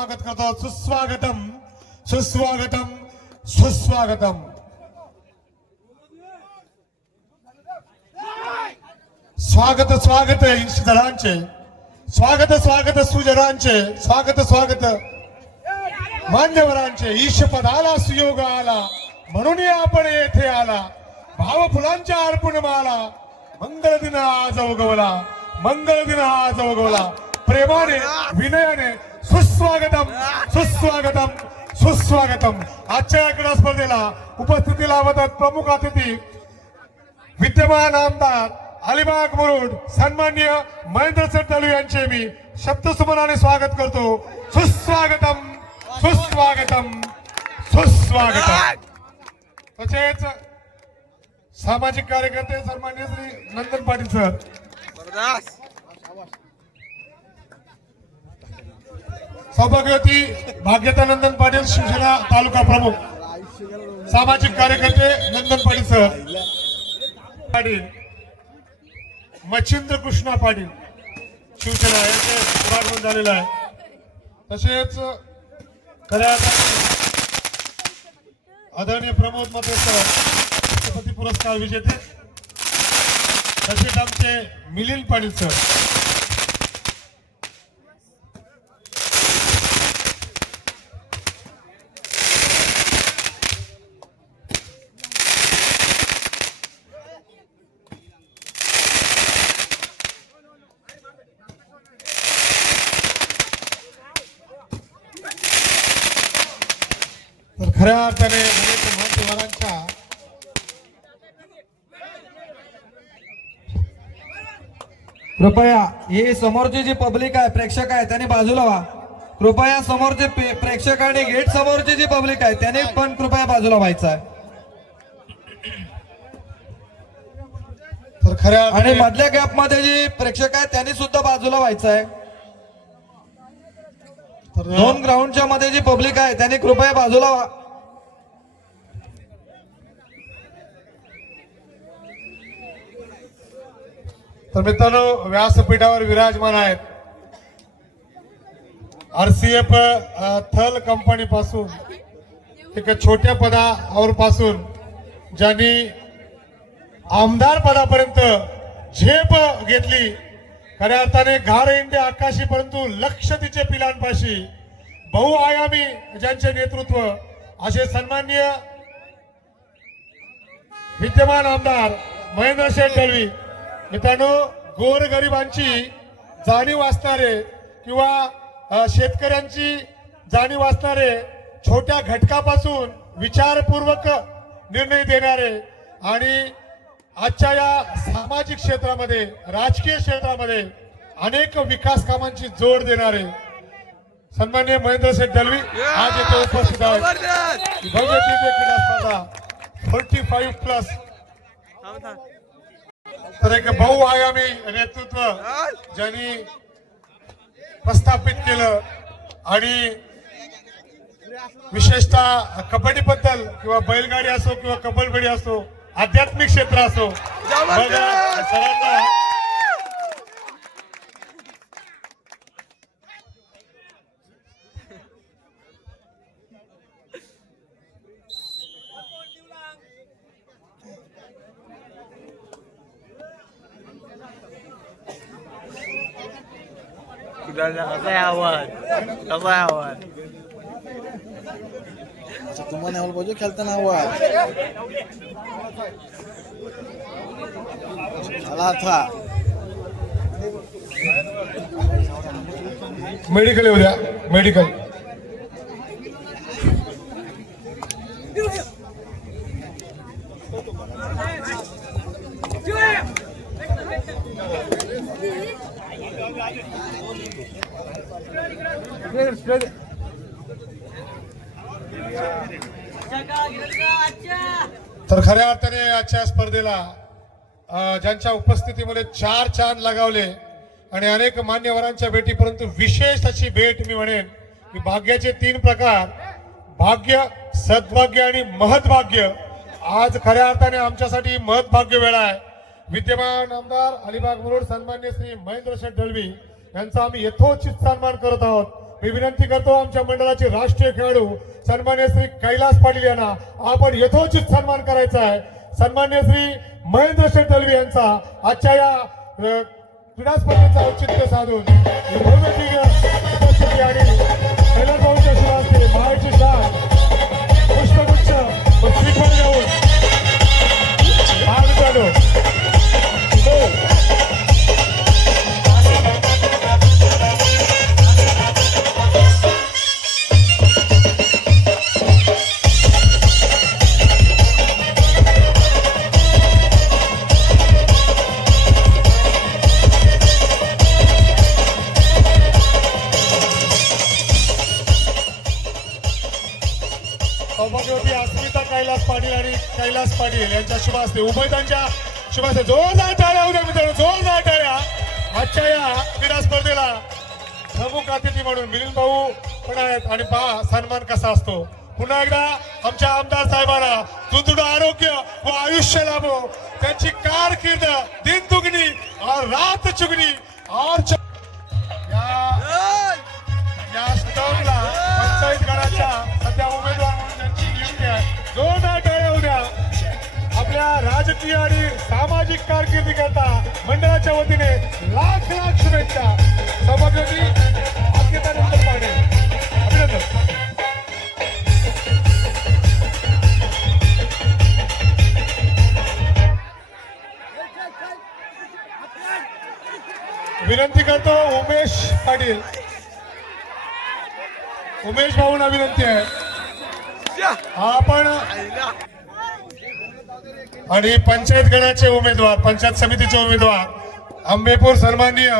स्वागत करतो. सुस्वागतम सुस्वागतम सुस्वागतम. स्वागत स्वागत ईश्वरांचे, स्वागत स्वागत सुजनांचे, स्वागत स्वागत मान्यवरांचे. ईशपदाला सुयोग आला म्हणून आपण येथे आला. भाव फुलांच्या अर्पण माला. मंगळ दिन आज उगवला, मंगळ दिन आज उगवला. प्रेमाने विनयाने सुस्वागतम सुस्वागतम सुस्वागतम. आजच्या या क्रीडा स्पर्धेला उपस्थिती लावतात प्रमुख अतिथी विद्यमान आमदार अलिबाग मुरुड सन्माननीय महेंद्र दळवी यांचे मी शब्दसुमनाने स्वागत करतो. सुस्वागतम सुस्वागतम सुस्वागतम. तसेच सामाजिक कार्यकर्ते सन्माननीय श्री नंदन पाटील सर, सौभाग्यवती भाग्यता नंदन पाटील शिवसेना तालुका प्रमुख, सामाजिक कार्यकर्ते नंदन पाटील सर पाटील, मच्छिंद्र कृष्णा पाटील शिवसेना यांचे पुरागमन झालेलं आहे. तसेच खऱ्या आदरणीय प्रमोद मते सर राष्ट्रपती पुरस्कार विजेते, तसेच आमचे मिलिंद पाटील सर. तर खऱ्या अर्थाने मान्यवरांच्या कृपया हे समोरचे जे पब्लिक आहे, प्रेक्षक आहे, त्याने बाजूला व्हा. कृपया समोरचे प्रेक्षक आणि गेट समोरचे जे पब्लिक आहे त्याने पण कृपया बाजूला व्हायचं आहे. तर खऱ्या आणि मधल्या गॅप मध्ये जे प्रेक्षक आहेत त्यांनी सुद्धा बाजूला व्हायचं आहे. दोन ग्राउंडच्या मध्ये जी पब्लिक आहे त्यांनी कृपया बाजूला व्हा. तर मित्रांनो, व्यासपीठावर विराजमान आहेत RCF थल कंपनी पासून एका छोट्या पदावर पासून ज्यांनी आमदार पदापर्यंत झेप घेतली. खऱ्या अर्थाने घार इंडे आकाशी परंतु लक्ष तिचे पिलांपाशी बहुआयामी ज्यांचे नेतृत्व असे सन्माननीय विद्यमान आमदार महेंद्र दळवी. मित्रांनो, गोरगरिबांची जाणीव असणारे किंवा शेतकऱ्यांची जाणीव असणारे, छोट्या घटकापासून विचारपूर्वक निर्णय देणारे आणि आजच्या या सामाजिक क्षेत्रामध्ये राजकीय क्षेत्रामध्ये अनेक विकास कामांची जोड देणारे सन्माननीय महेंद्र दळवी आज येथे उपस्थित आहेत. भव्य दिव्य क्रीडा स्पर्धा 45+. तर एक बहुआयामी नेतृत्व ज्यांनी प्रस्थापित केलं आणि विशेषतः कबड्डी बद्दल किंवा बैलगाडी असो किंवा कबड्डी असो, आध्यात्मिक क्षेत्र असो, सरांना तुम्हाला पाहिजे खेळताना आवाज आला था. मेडिकल येऊ द्या, मेडिकल. तर खऱ्या अर्थाने आजच्या स्पर्धेला ज्यांच्या उपस्थितीमुळे 4 चांद लगावले आणि अनेक मान्यवरांच्या भेटी, परंतु विशेष अशी भेट मी म्हणेन की भाग्याचे 3 प्रकार, भाग्य, सद्भाग्य आणि महत्भाग्य. आज खऱ्या अर्थाने आमच्यासाठी महत्भाग्य वेळ आहे. विद्यमान आमदार अलिबाग मुरुड सन्मान्य श्री महेंद्र दळवी यांचा आम्ही यथोचित सन्मान करत आहोत. मी विनंती करतो आमच्या मंडळाचे राष्ट्रीय खेळाडू सन्मान्य श्री कैलास पाटील यांना आपण यथोचित सन्मान करायचा आहे. सन्मान्य श्री महेंद्र शेठ दलवी यांचा आजच्या या क्रीडा स्पर्धेचं औचित्य साधून ही भव्य दिव्य उपस्थिती आणि कैलास भाऊंच्या शुभ हस्ते महाराष्ट्र शाल पुष्पगुच्छ व श्रीफळ देऊन महामित्रांनो सौभाग्यवती अस्मिता कैलास पाटील आणि कैलास पाटील यांच्या शुभ हस्ते उभयतांच्या शुभ हस्ते जोरदार टाळ्या होत्या मित्रांनो, जोरदार टाळ्या. आजच्या या क्रीडा स्पर्धेला प्रमुख अतिथी म्हणून मिलिंद भाऊ पण आहेत आणि पहा सन्मान कसा असतो. पुन्हा एकदा आमच्या आमदार साहेबांना सुदृढ आरोग्य व आयुष्य लाभो, त्यांची कारकीर्द दिन दुगनी और रात चुगनी और या स्टॉपला पंचायत गणाच्या सध्या उमेदवार म्हणून त्यांची नियुक्ती आहे. जोरदार टाळ्या उद्या आपल्या राजकीय आणि सामाजिक कारकिर्दी करता मंडळाच्या वतीने लाख लाख शुभेच्छा. सौभाग्यवती अंकितानंद पाडे अभिनंदन. विनंती करतो उमेश पाटील, उमेश भाऊंना विनंती आहे आपण आणि पंचायत गणाचे उमेदवार पंचायत समितीचे उमेदवार आंबेपूर सन्माननीय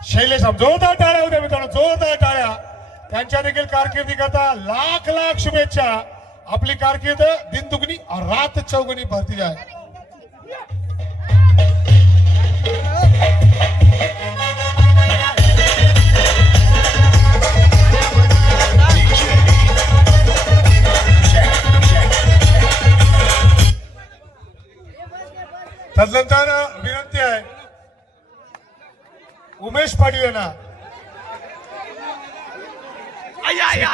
शैलेश, जोरदार टाळ्या होत्या मित्रांनो, जोरदार टाळ्या. त्यांच्या देखील कारकिर्दी करता लाख लाख शुभेच्छा. आपली कारकीर्द दिन दुगनी और रात चौगुनी भरती जाए. तदनंतर विनंती आहे उमेश पाटील यांना,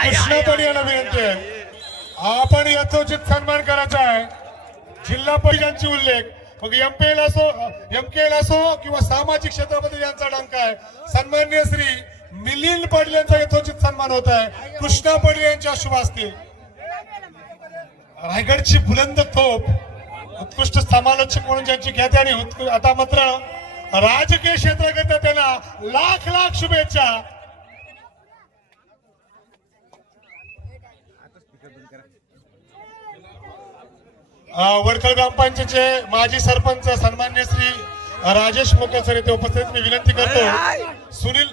कृष्णा पाटील यांना विनंती आहे आपण यथोचित सन्मान करायचा आहे. जिल्हा परिषदांची उल्लेख मग एमकेएल असो किंवा सामाजिक क्षेत्रामध्ये ज्यांचा डंका आहे सन्मान्य श्री मिलिंद पाटील यांचा यथोचित सन्मान होत आहे. कृष्णा पाटील यांच्या शुभ हस्ते रायगडची बुलंद तोप उत्कृष्ट समालोचक म्हणून ज्यांची ख्याती आणि आता मात्र राजकीय क्षेत्राकरता त्यांना लाख लाख शुभेच्छा. वडखळ ग्रामपंचायतचे माजी सरपंच सन्मान्य श्री राजेश मोकर सर येथे उपस्थित. मी विनंती करतो सुनील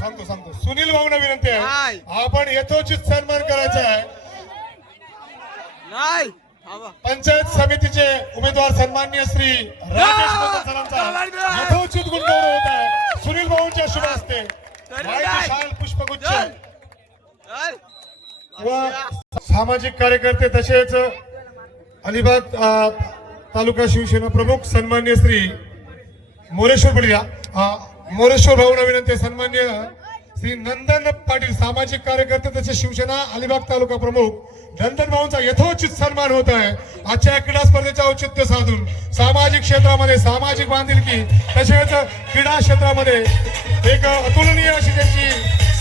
सांगतो सुनील भाऊंना विनंती आहे आपण यथोचित सन्मान करायचा आहे. पंचायत समितीचे उमेदवार सन्मान्य श्री राजेश मोकर सरांचा यथोचित गुणगौरव होत आहे. सुनील भाऊंच्या शुभ हस्ते शाल पुष्पगुच्छ व सामाजिक कार्यकर्ते तसेच अलिबाग तालुका शिवसेना प्रमुख सन्मान्य श्री मोरेश्वर पडिया मोरेश्वर भाऊंना विनंती. सन्मान्य श्री नंदन पाटील सामाजिक कार्यकर्ते तसेच शिवसेना अलिबाग तालुका प्रमुख नंदन भाऊंचा यथोचित सन्मान होत आहे. आजच्या क्रीडा स्पर्धेचे औचित्य साधून सामाजिक क्षेत्रामध्ये सामाजिक बांधिलकी तसेच क्रीडा क्षेत्रामध्ये एक अतुलनीय अशी त्यांची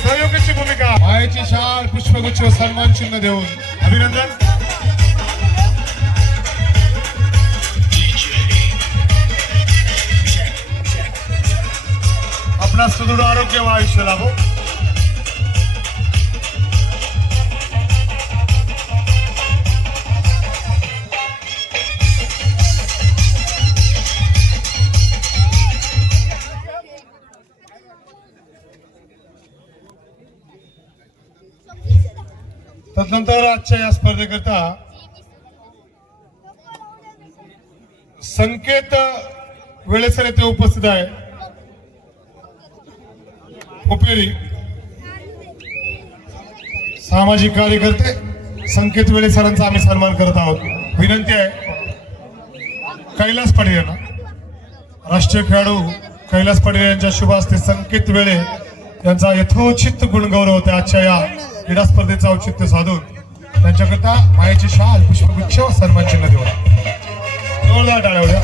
सहयोगाची भूमिका. मायेची शाल पुष्पगुच्छ सन्मान चिन्ह देऊन अभिनंदन. आपला सुदृढ आरोग्य व आयुष्य लाभो. तदनंतर आजच्या या स्पर्धेकरता संकेत वेळेसर येथे उपस्थित आहे. उपेरी सामाजिक कार्यकर्ते संकेत वेळेसरांचा आम्ही सन्मान करत आहोत. विनंती आहे कैलास पाटील यांना, राष्ट्रीय खेळाडू कैलास पाटील यांच्या शुभ हस्ते संकेत वेळे यांचा यथोचित गुणगौरव त्या आजच्या या क्रीडा स्पर्धेचं औचित्य साधून त्यांच्याकरता मायेची शाल पुष्पगुच्छ व सन्मान चिन्ह देऊ. जोरदार टाळ्या होत्या.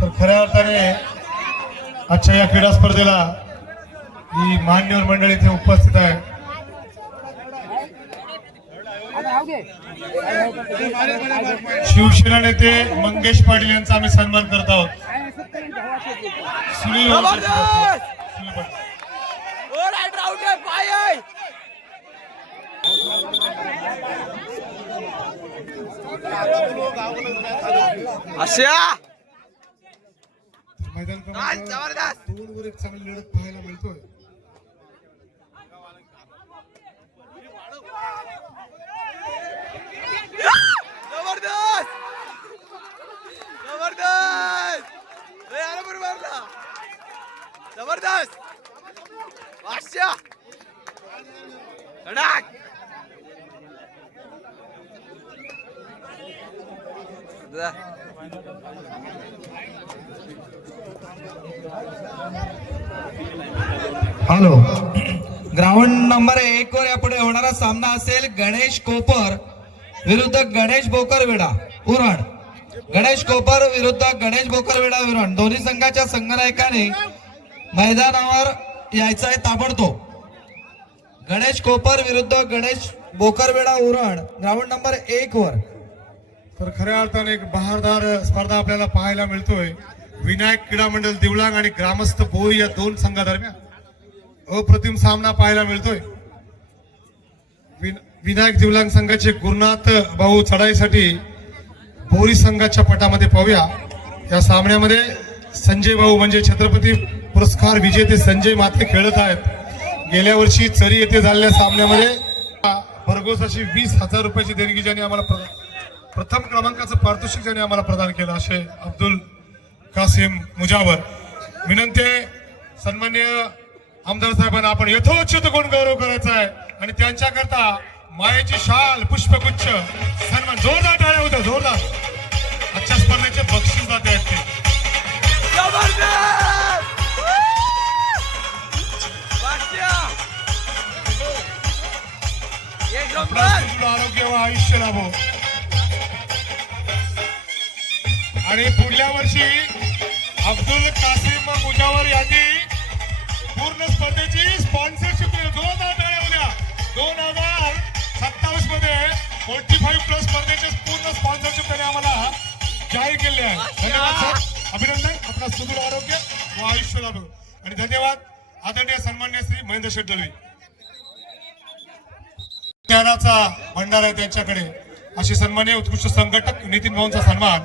तर खऱ्या अर्थाने आजच्या या क्रीडा स्पर्धेला ही मान्यवर मंडळी इथे उपस्थित आहे. शिवसेना नेते मंगेश पाटील यांचा आम्ही सन्मान करत आहोत. सुनील मैदान क्रमांक 2 वर एक चांगली लढत पाहायला मिळतोय. जबरदस्त हॅलो. ग्राउंड नंबर 1 वर यापुढे होणारा सामना असेल गणेश कोपर विरुद्ध गणेश बोकरवेडा उरण. गणेश कोपर विरुद्ध गणेश बोकरवेडा उरण. दोन्ही संघाच्या संघनायकाने मैदानावर यायचं आहे ताबडतोब. गणेश कोपर विरुद्ध गणेश बोकरवेडा उरण ग्राउंड नंबर 1 वर. तर खऱ्या अर्थाने एक बहारदार स्पर्धा आपल्याला पाहायला मिळतोय. विनायक क्रीडा मंडळ देवळांग आणि ग्रामस्थ बोरी या दोन संघादरम्यान अप्रतिम सामना पाहायला मिळतोय. विनायक देवळांग संघाचे गुरुनाथ भाऊ चढाईसाठी बोरी संघाच्या पटामध्ये पाहूया. या सामन्यामध्ये संजय भाऊ म्हणजे छत्रपती पुरस्कार विजेते संजय माते खेळत आहेत. गेल्या वर्षी चरी येथे झालेल्या सामन्यामध्ये भरघोस अशी 20,000 रुपयाची देणगी ज्यांनी आम्हाला प्रथम क्रमांकाचं पारितोषिक ज्यांनी आम्हाला प्रदान केलं असे अब्दुल कासिम मुजावर. विनंती आहे सन्माननीय आमदार साहेबांना आपण यथोचित गुण गौरव करायचा आहे आणि त्यांच्याकरता मायेची शाल पुष्पगुच्छ सन्मान. जोरदार टाळ्या होत्या जोरदार. आजच्या स्पर्धेचे बक्षीस दाते आहेत ते. आरोग्य व आयुष्य लाभो. आणि पुढल्या वर्षी अब्दुल कासिम मुजावर यांनी पूर्ण स्पर्धेची स्पॉन्सरशिप दिली. 2027 मध्ये 45+ स्पर्धेचे पूर्ण स्पॉन्सरशिप त्यांनी आम्हाला जाहीर केले आहे. धन्यवाद सर. अभिनंदन. आपला सुदृढ आरोग्य व आयुष्य लाभो. आणि धन्यवाद आदरणीय सन्मान्य श्री महेंद्र शेठ दळवी. ज्ञानाचा भंडार आहे त्यांच्याकडे. असे सन्मान्य उत्कृष्ट संघटक नितीन भाऊंचा सन्मान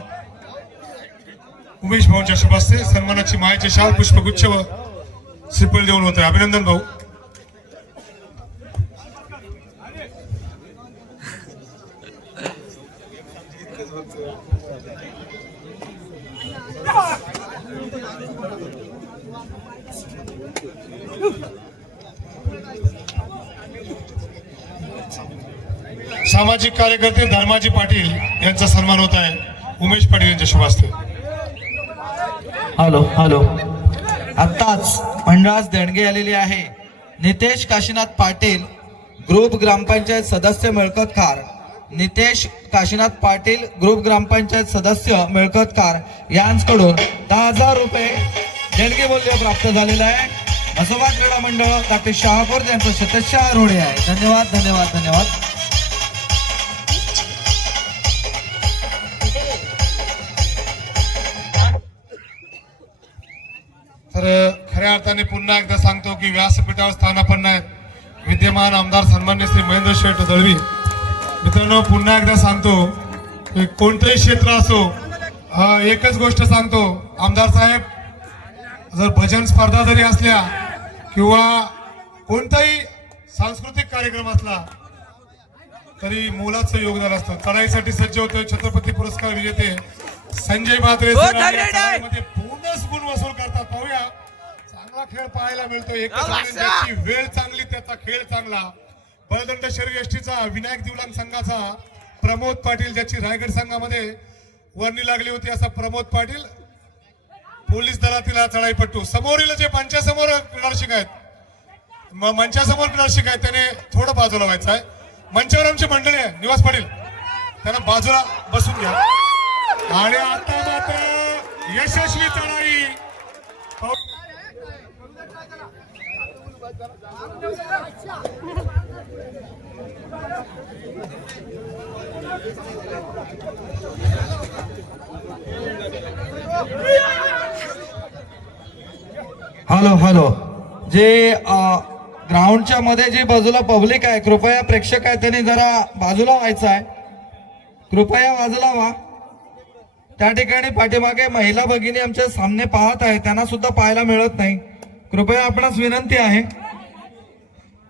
उमेश भाऊंच्या शुभ हस्ते सन्मानाची मायेचे शाल पुष्पगुच्छ व श्रीफळ देऊन होत आहे. अभिनंदन भाऊ. सामाजिक कार्यकर्ते धर्माजी पाटील यांचा सन्मान होत आहे उमेश पाटील यांच्या शुभ हस्ते. Hello hello. आत्ताच मंडळास देणगी आलेली आहे. नितेश काशीनाथ पाटील ग्रुप ग्रामपंचायत सदस्य मिळकतकार. नितेश काशीनाथ पाटील ग्रुप ग्रामपंचायत सदस्य मिळकतकार यांच्याकडून 10,000 रुपये देणगी मूल्य प्राप्त झालेलं आहे. बसवा क्रीडा मंडळ डॉक्टर शहापूर यांचं सततच्या रोडे आहे. धन्यवाद धन्यवाद धन्यवाद. तर खऱ्या अर्थाने पुन्हा एकदा सांगतो की व्यासपीठावर स्थानापन्न आहेत विद्यमान आमदार सन्मान्य श्री महेंद्र शेठ दळवी. मित्रांनो पुन्हा एकदा सांगतो की कोणतंही क्षेत्र असो एकच गोष्ट सांगतो आमदार साहेब, जर भजन स्पर्धा जरी असल्या किंवा कोणताही सांस्कृतिक कार्यक्रम असला तरी मोलाचं योगदान असतं. चढाईसाठी सज्ज होते छत्रपती पुरस्कार विजेते संजय म्हात्रे. बोनस गुण वसूल करतात. पाहूया, चांगला खेळ पाहायला मिळतो. एकच आणि ज्याची वेळ चांगली त्याचा खेळ चांगला. बळदंड शरीर यष्टीचा विनायक दिवलांग संघाचा प्रमोद पाटील, ज्याची रायगड संघामध्ये वर्णी लागली होती, असा प्रमोद पाटील पोलीस दलातील हा चढाईपट्टू. समोरील जे मंचासमोर क्रीडारसिक आहेत, मंचासमोर क्रीडारसिक आहेत, त्याने थोडं बाजूला व्हायचं आहे. मंचावर आमची मंडळी आहे, निवास पाटील, त्यांना बाजूला बसून घ्या. आणि आता मात्र यशस्वी चढाई. हॅलो हॅलो, जे ग्राउंडच्या मध्ये जे बाजूला पब्लिक आहे, कृपया प्रेक्षक आहे त्यांनी जरा बाजूला व्हायचं आहे. कृपया बाजूला व्हा. त्या ठिकाणी पाठीमागे महिला भगिनी आमच्या सामने पाहत आहे, त्यांना सुद्धा पाहायला मिळत नाही. कृपया आपणास विनंती आहे.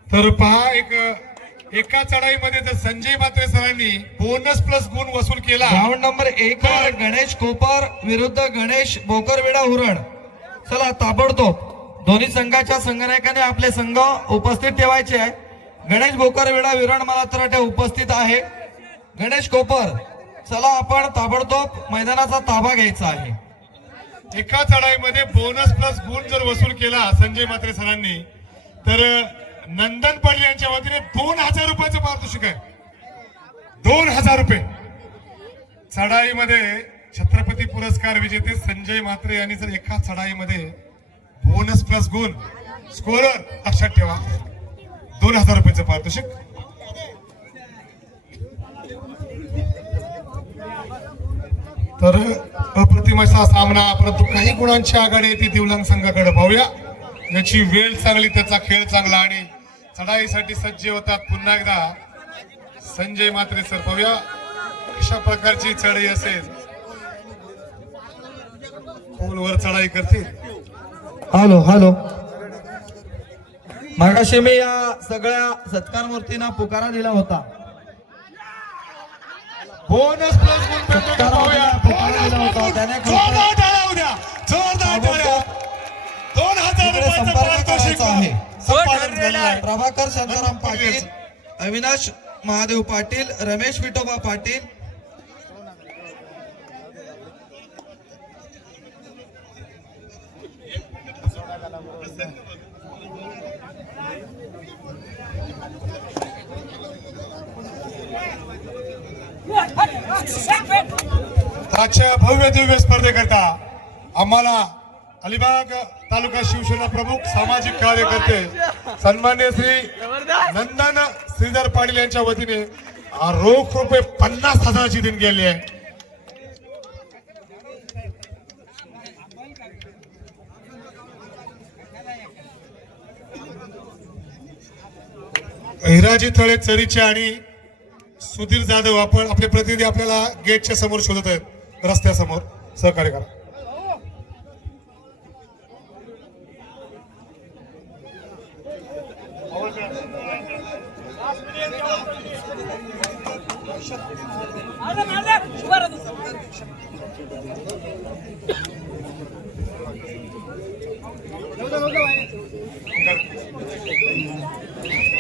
तर पहा, एका चढाईमध्ये जर संजय म्हात्रे सरांनी बोनस प्लस गुण वसूल केला. ग्राउंड नंबर 1 वर गणेश कोपर विरुद्ध गणेश बोकरवेडा हुरण. चला ताबडतोब दोन्ही संघाच्या संघनायकाने आपले संघ उपस्थित ठेवायचे आहे. गणेश बोकरवेडा विरण मला तर वाटते उपस्थित आहे. गणेश कोपर, चला आपण ताबडतोब मैदानाचा ताबा घ्यायचा आहे. एका चढाईमध्ये बोनस प्लस गुण जर वसूल केला संजय म्हात्रे सरांनी, तर नंदन पाटील यांच्या वतीने 2000 रुपयाचं पारितोषिक आहे. 2000 रुपये. चढाईमध्ये छत्रपती पुरस्कार विजेते संजय म्हात्रे यांनी जर एका चढाईमध्ये बोनस प्लस गुण स्कोरर, लक्षात ठेवा, 2000 रुपयाचं पारितोषिक. तर अप्रतिम असा सामना, परंतु काही गुणांची आघाडी येते दिवलांग संघाकडे. पाहूया, याची वेळ चांगली त्याचा खेळ चांगला आणि चढाईसाठी सज्ज होतात पुन्हा एकदा संजय म्हात्रे सर. पाहूया कशा प्रकारची चढाई असेल, खोलवर चढाई करतील. हॅलो हॅलो, मागाशी मी या सगळ्या सत्कार मूर्तींना पुकारा दिला होता. बोनस प्लस गुण मिळतो का पाहूया. पुकारा दिला होता त्याने जोरदार टाळ्या उद्या, जोरदार टाळ्या. 2000 रुपयाचं संपर्क पारितोषिक करायचा आहे. संपादन झालं आहे. प्रभाकर शांताराम पाटील, अविनाश महादेव पाटील, रमेश विठोबा पाटील, आजच्या भव्य दिव्य स्पर्धेकरता आम्हाला अलिबाग तालुका शिवसेना प्रमुख सामाजिक कार्यकर्ते सन्मान्य श्री नंदन श्रीधर पाटील यांच्या वतीने रोख रुपये 50,000ची देणगी आली आहे. हिराजी थळे चरीचे आणि सुधीर जाधव, आपण आपले प्रतिनिधी आपल्याला गेटच्या समोर शोधत आहेत, रस्त्यासमोर. सहकार्य करा.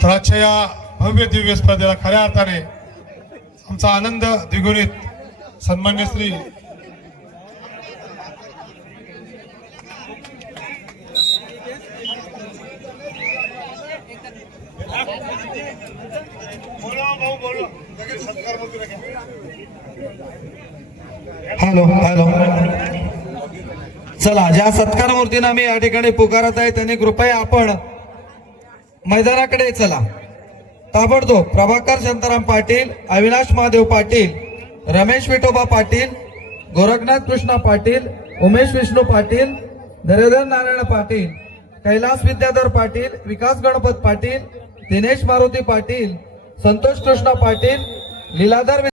तर आजच्या या भव्य दिव्य स्पर्धेला खऱ्या अर्थाने आमचा आनंद द्विगुणित सन्मान्य श्री हॅलो हॅलो, चला ज्या सत्कार मूर्तींना मी या ठिकाणी पुकारत आहे त्यांनी कृपया आपण मैदानाकडे चला. ताबडतोब प्रभाकर शांताराम पाटील, अविनाश महादेव पाटील, रमेश विठोबा पाटील, गोरखनाथ कृष्णा पाटील, उमेश विष्णू पाटील, धरेधर नारायण पाटील, कैलास विद्याधर पाटील, विकास गणपत पाटील, दिनेश मारुती पाटील, संतोष कृष्णा पाटील, लीलाधर